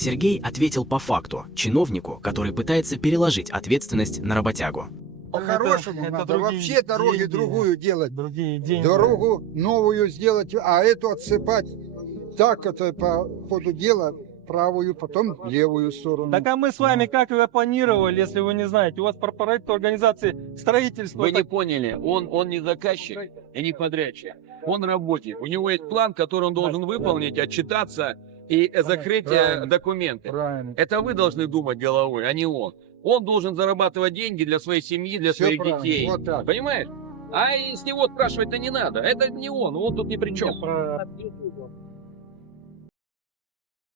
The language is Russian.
Сергей ответил по факту чиновнику, который пытается переложить ответственность на работягу. По-хорошему Это надо другие вообще дороги деньги, другую делать. Другие деньги. Дорогу новую сделать, а эту отсыпать. Так это по ходу дела правую, потом левую сторону. Так а мы с вами как его планировали, если вы не знаете? У вас по проекту организации строительства. Вы не поняли, он не заказчик и не подрядчик. Он работник. У него есть план, который он должен выполнить, отчитаться и закрыть документы. Правильно. Это вы должны думать головой, а не он. Он должен зарабатывать деньги для своей семьи, для Всё своих правильно, детей. вот так. Понимаешь? А и с него спрашивать-то не надо. Это не он тут ни при чем. Про